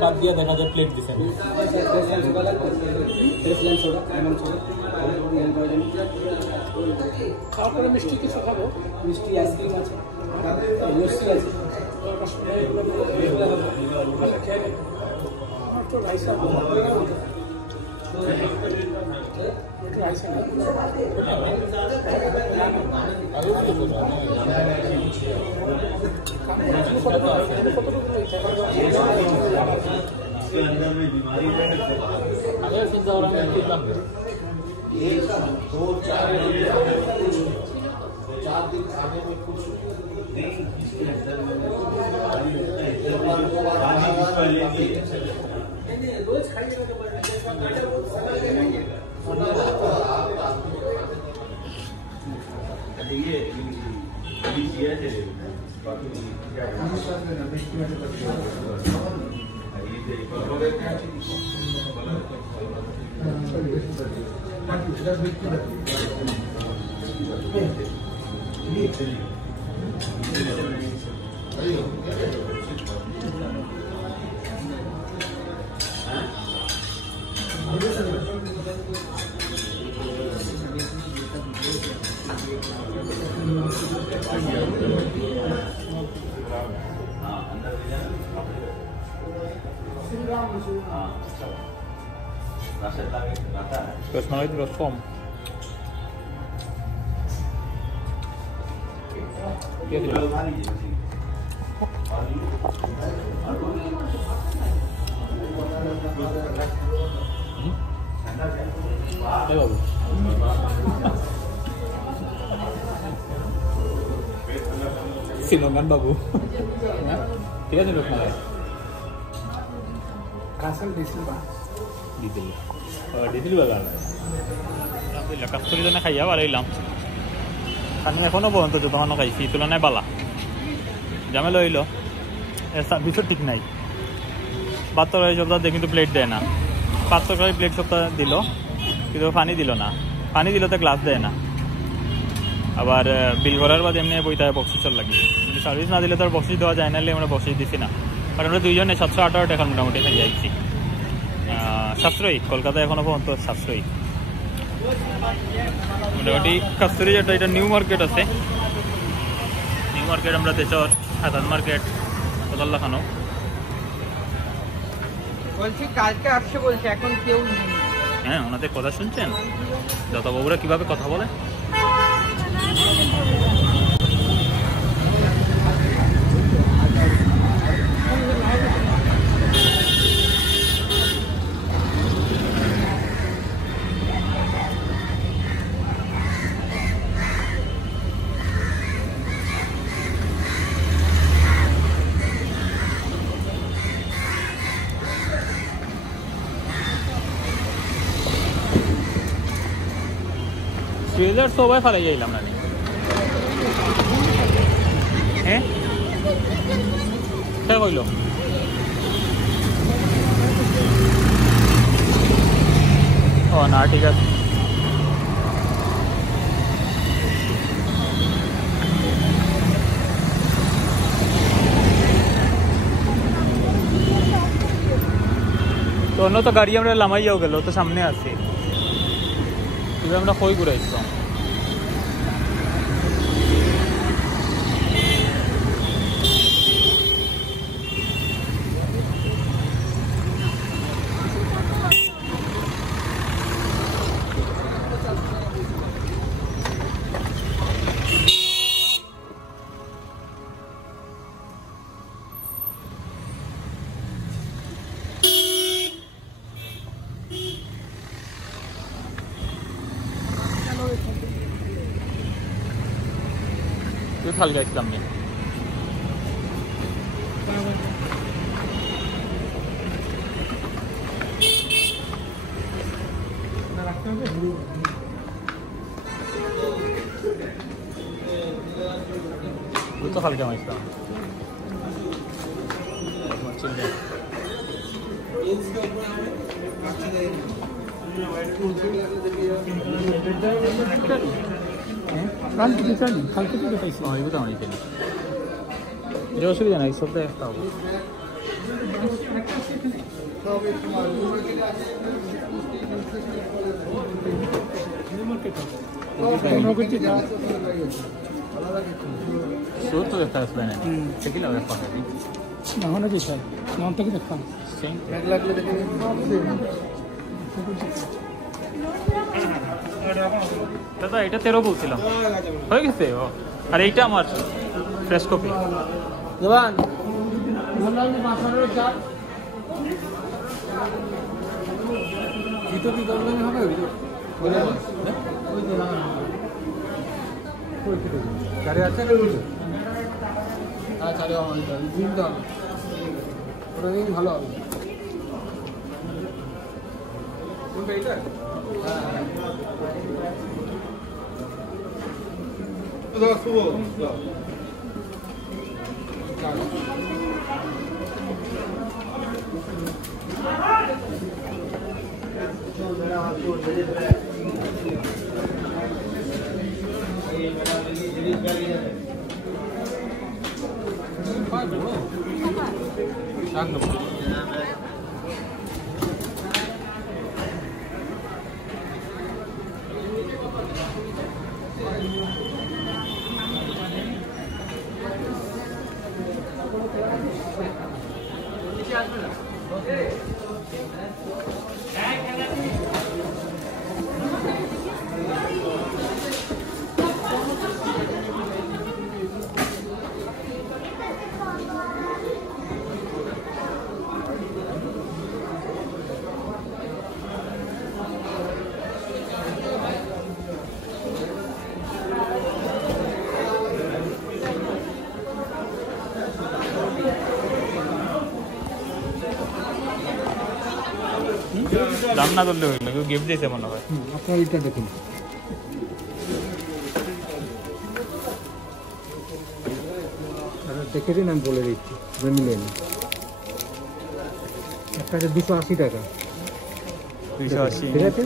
বাদ দিয়ে দেখা যায় প্লেট দিচ্ছেন খাওয়ার পরে মিষ্টি কিছু খাবো, মিষ্টি আইসক্রিম আছে, লস্যি আছে। আমার তো রাইস इसके अंदर में बीमारी है अगर चिंता हो रहा है कितना एक 2-4 दिन आगे में कुछ नहीं इसके अंदर में रोज खाइएगा तो ये किया चलेगा Terus malah itu roskom. Dia tidak. Ayo. Silongan babu. Dia tidak malah. Rasel ডিসেল বা দিদিল দিদিল বাগান কাস্তরি জনে খাইয়া বাড়াইলাম খানি এখনো পর্যন্ত যতমানো খাইছি তুলনায় বালা জামে লইল এর সার্ভিসও ঠিক নাই ভাত তরকারি সপ্তাহ দিয়ে কিন্তু প্লেট দেয় না ভাত তরকারি প্লেট সপ্তাহ দিল কিন্তু পানি দিল না পানি দিল তো গ্লাস দেয় না আবার বিল করার বাদে এমনি বইতে হয় বক্সিসর লাগে, সার্ভিস না দিলে তো আর বক্সিস দেওয়া যায় না, আমরা বক্সিস দিছি না। কারণ আমরা দুইজনে 718 টাকা মোটামুটি খাইয়ে আইছি, সাশ্রয়ী। কলকাতায় এখনো পর্যন্ত সাশ্রয়ী মোটামুটি। কাস্তুরি যেটা, এটা নিউ মার্কেট আছে, নিউ মার্কেট আমরা দেশর আজাদ মার্কেট কোথাও লাগানো। বলছি কালকে আসছে বলছে, এখন কেউ নেই। হ্যাঁ, ওনাদের কথা শুনছেন দাদাবাবুরা কিভাবে কথা বলে? ট্রেজার সবাই ফালাই যাইলাম না, হ্যাঁ কে কইল? ও না, ঠিক আছে। তো অন্য তো গাড়ি আমরা লামাইয়াও গেল, তো সামনে আছে, আমরা কই ঘুরাইছিলাম। ফাল গাইছিলাম না, তো হালকা মাইছিলাম। অসুবিধা নাই, সপ্তাহে একটা হবো। Sotto che sta bene. C'è chi l'aveva fatto lì? No, non è che c'è. Non te che fa. Sì. দাদা এটা 13 বলছিলাম, হয়ে গেছে। আর এইটা আমার ফ্রেশ কপি। জবান কি করলে হবে? গাড়ি আছে না? হ্যাঁ, চারে ওটা দিন ভালো হবে। কোনটা এইটা? হ্যাঁ, দাম না করলে হইল, কেউ গিফট দিয়েছে মনে হয়। আপনার এটা দেখুন, দেখে দিন, আমি বলে দিচ্ছি, মিলে নিন। একটা 280 টাকা, 280, ঠিক আছে।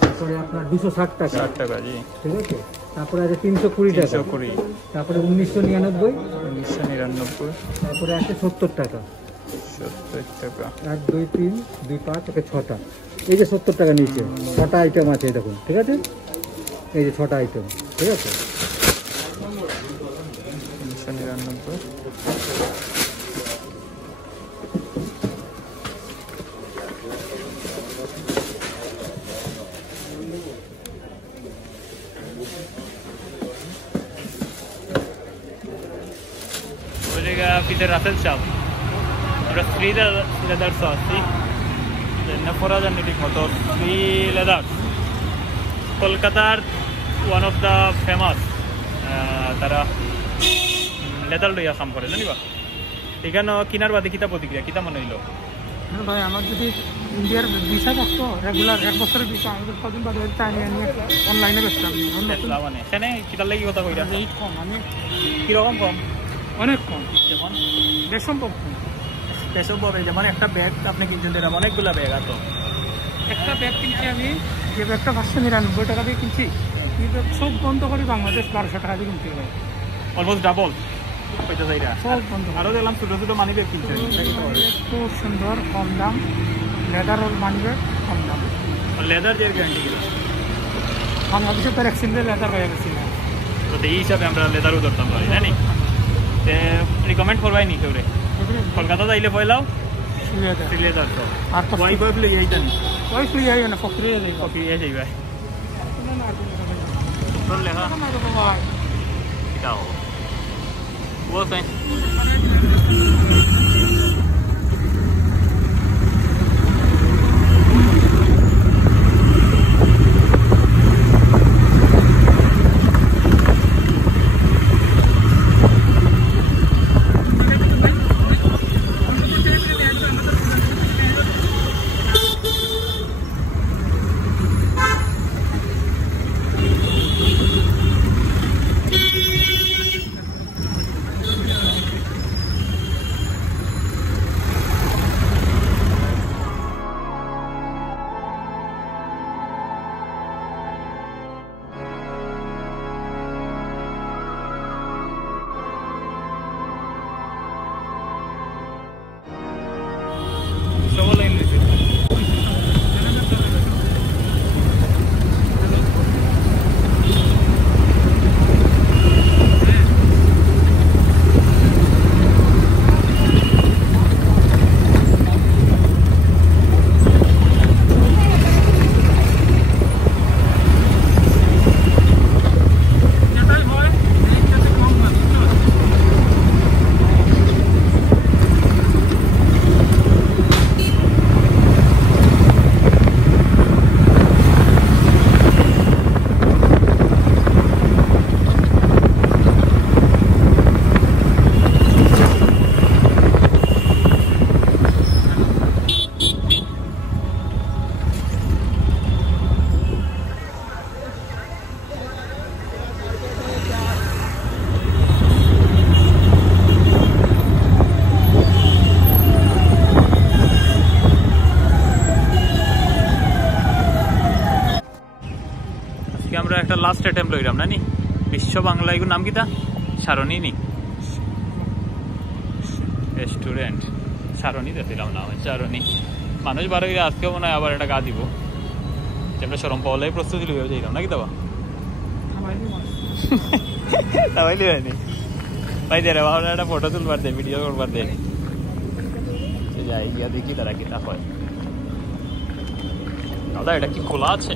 তারপরে আপনার 260 টাকা, 60 টাকা, জি ঠিক আছে। তারপরে আছে 320 টাকা, 320, তারপরে 1999, 1999, তারপরে আছে 70 টাকা, 70 টাকা। 1 2 3 2 5 থেকে 6টা। এই যে 70 টাকা নিচে 6টা আইটেম আছে, এই দেখুন, ঠিক আছে, এই যে 6টা আইটেম, ঠিক আছে। 1999, Peter Russell shop. Ahora Free Leathers আছে, নেপরা জানি ঠিক মতো ফ্রি লেদার্স, কলকাতার ওয়ান অফ দ্য ফেমাস, তারা লেদার লইয়া কাম করে জানিবা। এখানে কিনার বাদে কিতা প্রতিক্রিয়া কিতা মনে হইল? ভাই আমার যদি ইন্ডিয়ার ভিসা থাকতো রেগুলার 1 বছরের ভিসা, আমাদের কদিন বাদে অনলাইনে বেচতাম। মানে এখানে কিতার লাগি কথা কইরা রেট কম, আমি কিরকম কম? অনেক কম, যেমন বেসম্ভব কম। বেসম্ভব, যেমন একটা ব্যাগ আপনি কিনছেন, এরকম অনেকগুলো ব্যাগ আছে। একটা ব্যাগ কিনছি আমি, যে ব্যাগটা 599 টাকা দিয়ে কিনছি, এই ব্যাগ সব বন্ধ করি বাংলাদেশ 1200 টাকা দিয়ে কিনতে হবে, অলমোস্ট ডাবল পয়সা যাইরা। সব বন্ধ। আরও দেখলাম ছোটো ছোটো মানি ব্যাগ কিনছেন, খুব সুন্দর, কম দাম, লেদার মানি ব্যাগ, কম দাম। লেদার যে গ্যারান্টি গেল বাংলাদেশে তো এক্সচেঞ্জে লেদার হয়ে গেছি না, তো এই হিসাবে আমরা লেদারও ধরতাম পারি না নি। রিকমেন্ড করবাই নি কেউ রে, কলকাতা যাইলে পয়লাও লেদার তো আর ওয়াই বয় লই আইতেন, ওই ফ্রি আই না, ফকরিয়ে যাই কপি এ যাইবা তোর লেখা এটাও বলতেন। আমরা একটা লাস্ট অ্যাটেম্প লইলাম না নি, বিশ্ব বাংলা এগুলোর নাম কিতা? সারণী নি রেস্টুরেন্ট, সারণী দেখছিলাম না, সারণী। মানুষ বারো আজকেও মনে হয় আবার একটা গা দিব, যে আমরা সরম পাওয়ালাই প্রস্তুতি লইয়া যাইলাম নাকি দাবা তাইলি হয়নি ভাই, দে রে বাবা একটা ফটো তুলবার দে, ভিডিও করবার দে, যাই গিয়া দেখি তারা কিতা হয়। দাদা এটা কি খোলা আছে?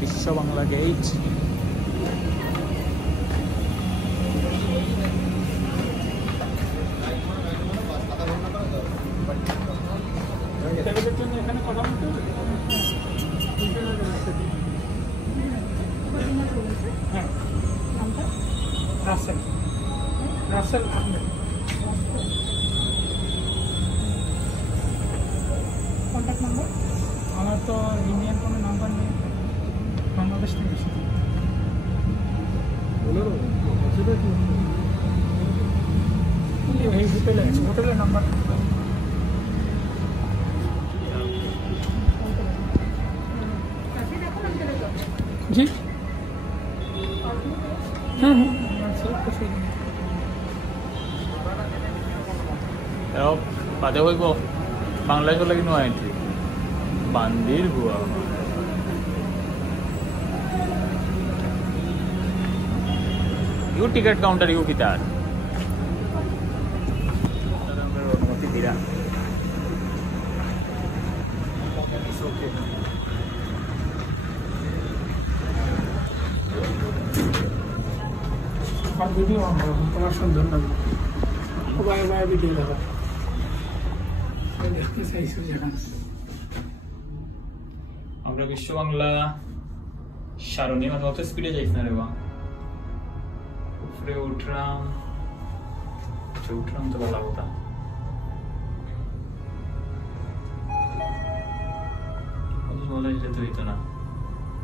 Biswa Bangla gate. Rasel, Rasel Ahmed. Contact number আমার তো ইন্ডিয়ান কোনো নাম্বার নেই, বাংলাদেশ থেকে এসেছি। এই হোটেলে আছে, হোটেলের নাম্বার জি হ্যাঁ হ্যাঁ বাদে হইব বাংলাদেশ লাগি নয় এন্ট্রি বান্দির গুয়া ইউ টিকেট কাউন্টার ইউ কিতার অনুমতি দিরা ভিডিও তোমার সুন্দর লাগবে সবাই ভিডিও দেখা দেখতে চাইছো যেখানে আমরা বিশ্ব বাংলা সারণী মানে অত স্পিডে যাইছ না রে বা উপরে উঠলাম তো ভালো কথা বলে যেতে হইতো না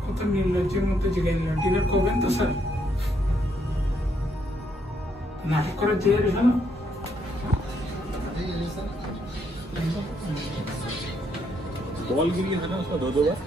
কত নির্লজ্জের মধ্যে জিগাই দিলাম ডিনার করবেন তো স্যার নাটক করে যে রেখা बॉल गिरी है ना उसका 2-2 बार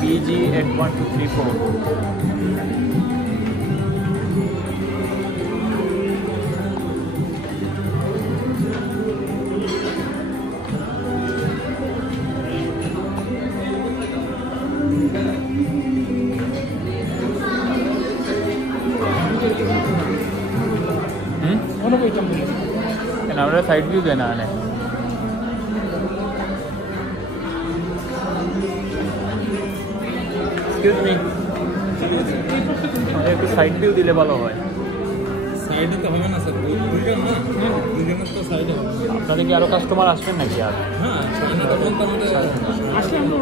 BG 81234 আমরা সাইড ভিউ দেনা আনে এক্সকিউজ মি একটু সাইড ভিউ দিলে ভালো হয় সাইডে তো হবে না স্যার দুইজন না দুইজনের তো সাইডে হবে আপনাদের কি আরো কাস্টমার আসবেন নাকি আর হ্যাঁ সাইডে তো বলতে আমাদের আসলে আমরা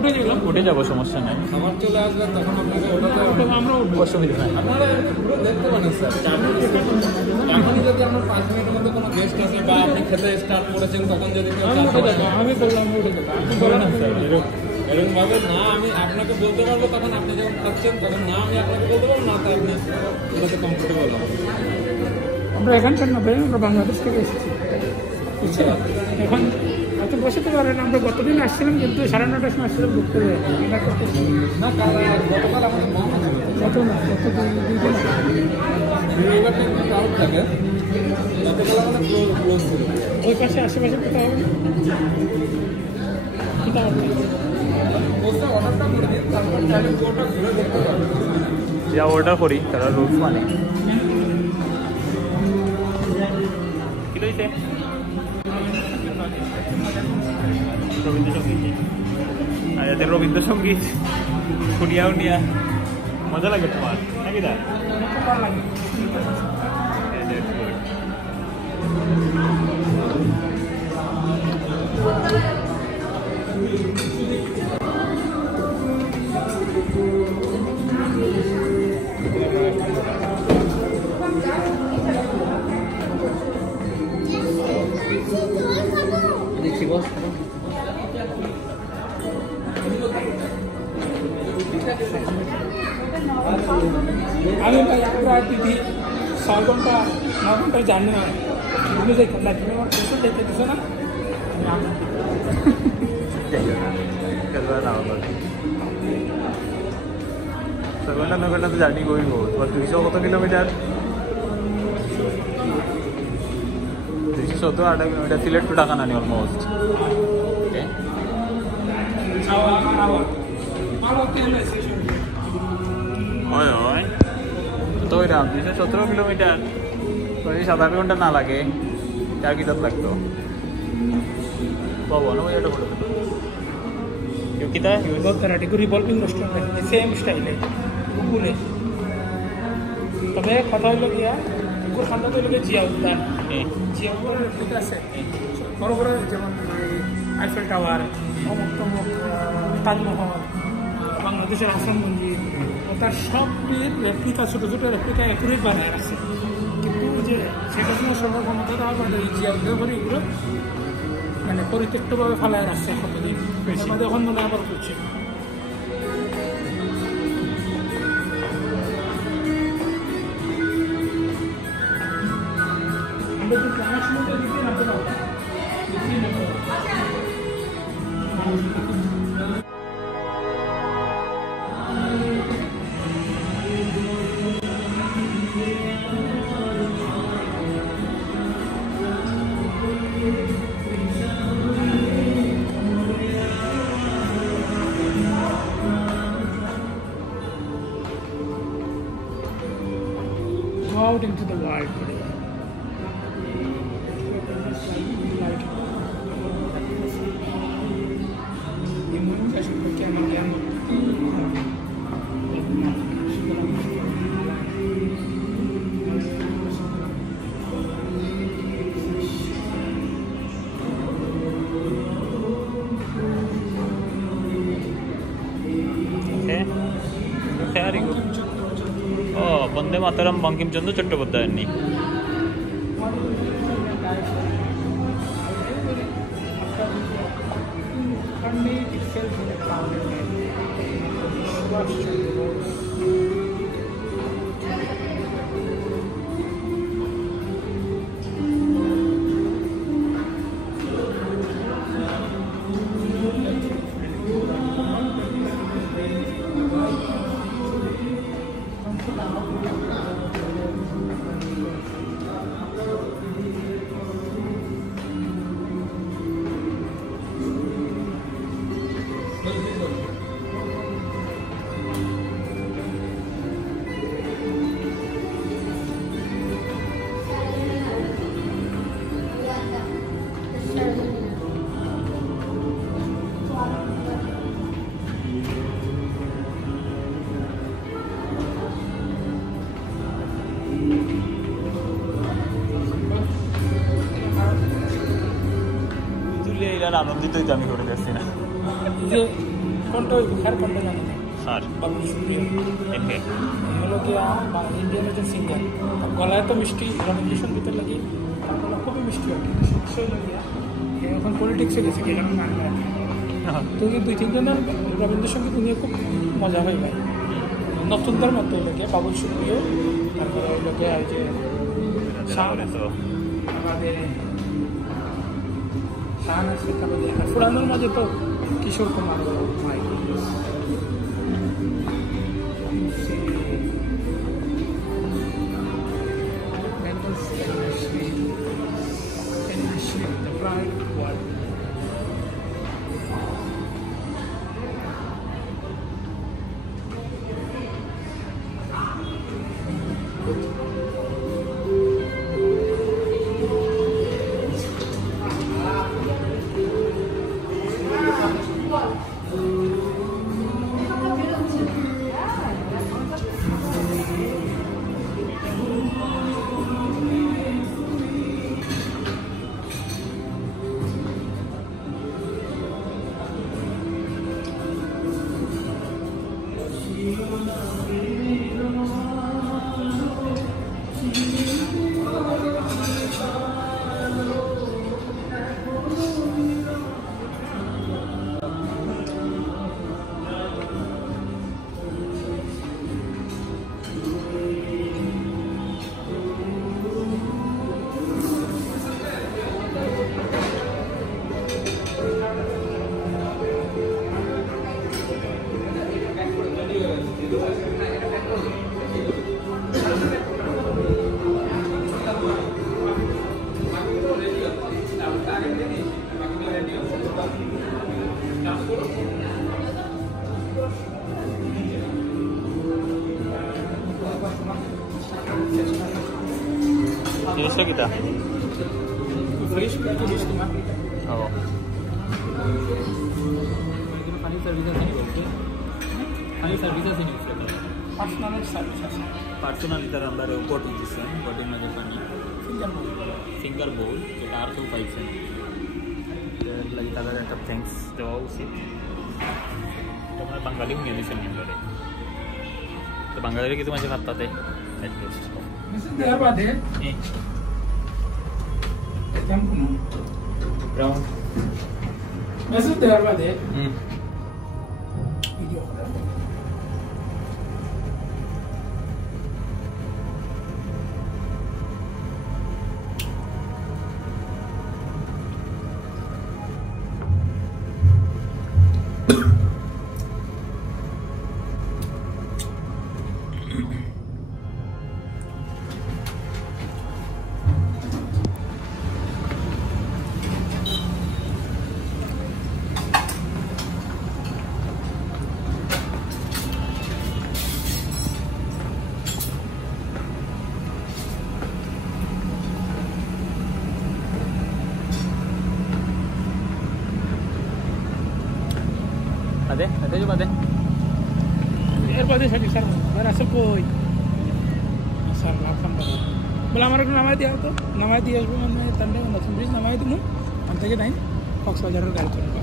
উঠে যাবো সমস্যা নাই খাবার চলে আসবে তখন আপনাকে ওটাতে আমরা অসুবিধা নাই আপনারা পুরো দেখতে পারেন স্যার এখন যদি আপনার 5 মিনিটের মধ্যে কোনো গেস্ট আসে বা আপনি খেতে স্টার্ট করেছেন তখন যদি আমি বললাম উঠে দেবো আপনি বলেন না স্যার এরকম ভাবে না আমি আপনাকে বলতে পারবো তখন আপনি যখন খাচ্ছেন তখন না আমি আপনাকে বলতে পারবো না তাই আপনি ওটাতে কমফোর্টেবল হবেন আমরা এখানকার না ভাই আমরা বাংলাদেশ থেকে এসেছি বুঝছি এখন হয়তো বসতে পারেন আমরা গতদিন আসছিলাম কিন্তু 9:30টার সময় আসছিলাম বুক করে না গতকাল আমাদের মন কত না কত দুই রবিবার থেকে ক্রাউড থাকে গতকাল আমাদের ক্লোজ ছিল ওই পাশে আশেপাশে কোথাও হবে কোথাও হবে বসে অর্ডারটা করে দিন তারপর চাইলে পুরোটা ঘুরে দেখতে পারবেন যা অর্ডার করি তারা রুলস মানে কি লইছে রবীন্দ্রসঙ্গীত আর এদের রবীন্দ্রসঙ্গীত শুনিয়াও নিয়া মজা লাগে তোমার নাকি দা দেখছি বস আমি ভাই আমরা দিদি 6 ঘন্টা 9 ঘন্টা জানি না আমি যাই না তুমি আমার কিছু দেখতে দিছো না ঘন্টা 9 ঘন্টা তো জার্নি করব তোমার 200 কত কিলোমিটার 270 কিলোমিটার সিলেট টু টাকা নানি অলমোস্ট হয় তো ওই রাম 217 কিলোমিটার 7-8 ঘন্টা না লাগে চার কি লাগতো বাবু না এটা বলে कितना कराटे को रिवॉल्विंग रेस्टोरेंट है सेम स्टाइल है गुगुले तबे কথা হলো গিয়া গুগল খান্ডা তো লাগে জিয়া উদ্যান জিয়া উদ্যানের রেপ্লিকা আছে বড় বড় যেমন আইফেল টাওয়ার অমুক তাজমহল বাংলাদেশের আসাম মন্দির তার সব রেপ্লিকা ছোট ছোট রেপ্লিকা অ্যাকুরেট বানায় আছে যে শেখ হাসিনা সরকার ক্ষমতা দেওয়ার পরে জিয়া করে এগুলো মানে পরিত্যক্তভাবে ফেলায় রাখছে সম্পত্তি আমাদের এখন মনে আবার করছে। Out into the wild. বন্দে মাতরম বঙ্কিমচন্দ্র চট্টোপাধ্যায়ের নেই। আনন্দিত আমি করে দেখছি না যে কোনটা হ্যার কোনটা জানি না স্যার হলো গিয়া ইন্ডিয়ান একজন সিঙ্গার গলায় তো মিষ্টি রবীন্দ্রসঙ্গীতের লাগে গলা খুবই মিষ্টি আর কি এখন পলিটিক্সে গেছে কি এরকম গান গায় তো এই 2-3 জনের রবীন্দ্রসঙ্গীত নিয়ে খুব মজা হয় ভাই নতুনদের মতো লাগে বাবুল সুপ্রিয় তারপরে লোকে আর যে আমাদের শাহান আছে তারপরে পুরানোর মাঝে তো কিশোর কুমার জিনিসটা কিটা ফ্রেশ জিনিস তোমার পানি সার্ভিস আছে নি বলতে পানি সার্ভিস আছে নি পার্সোনাল সার্ভিস আছে পার্সোনাল তার আমরা বোট দিচ্ছেন বোটের মাঝে পানি ফিঙ্গার বোল যেটা আর কেউ পাইছেন এর লাগি তাদের একটা থ্যাঙ্কস দেওয়া উচিত তোমরা বাঙালি নিয়ে দিচ্ছেন নিয়ে তো বাঙালিরা কিছু মাঝে ভাত তাতে মেসেজ দেওয়ার বাদে মেসেজ দেওয়ার বাদে ভিডিও করার Ada juga deh. এরপরে সাথে স্যার আর আসল কই স্যার লাফাম বলে আমার একটু নামাই দিয়ে তো নামাই দিয়ে আসবো মানে তান্ডে নতুন ব্রিজ নামাই দিমু আমি থেকে তাই কক্সবাজারের গাড়ি চলবে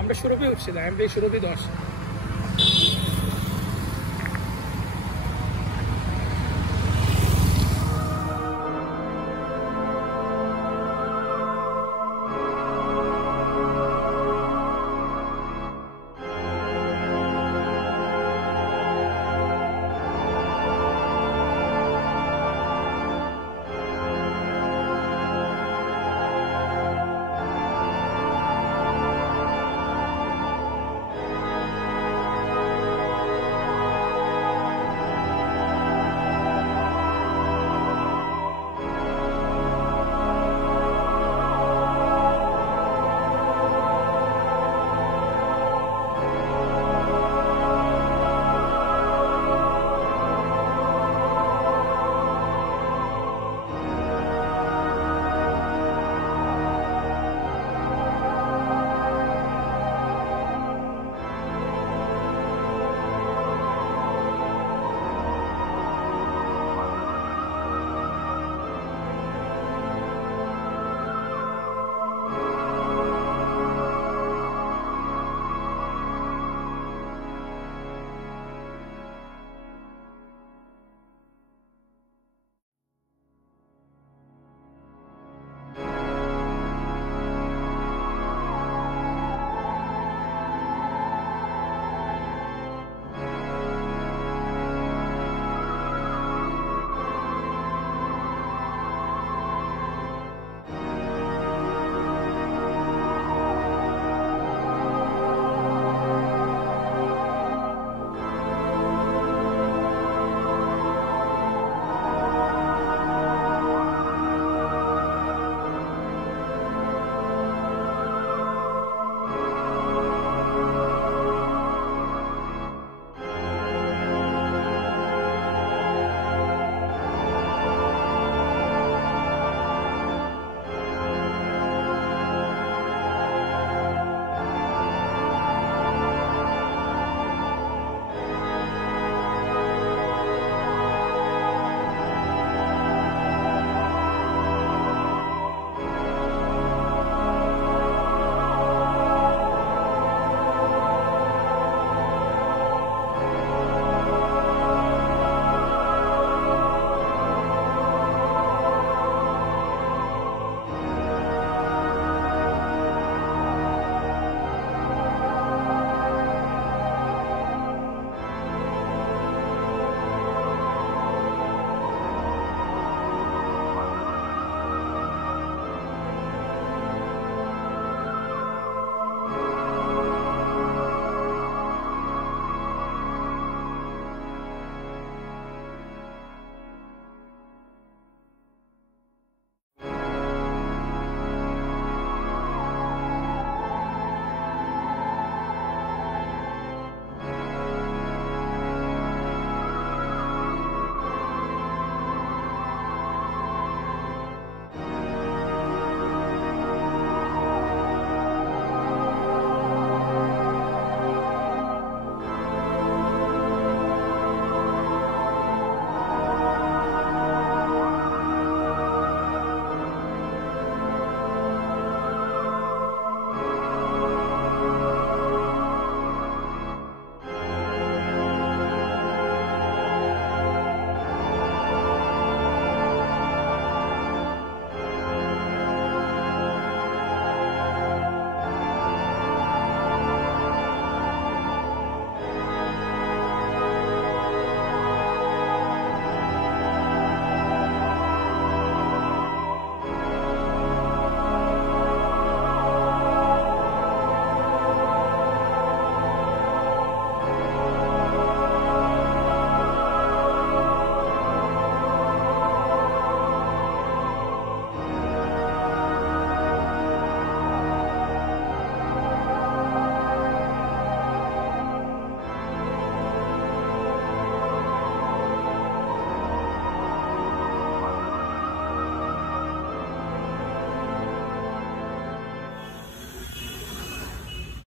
আমরা সুরভি উঠছিলাম আমি সুরভি 10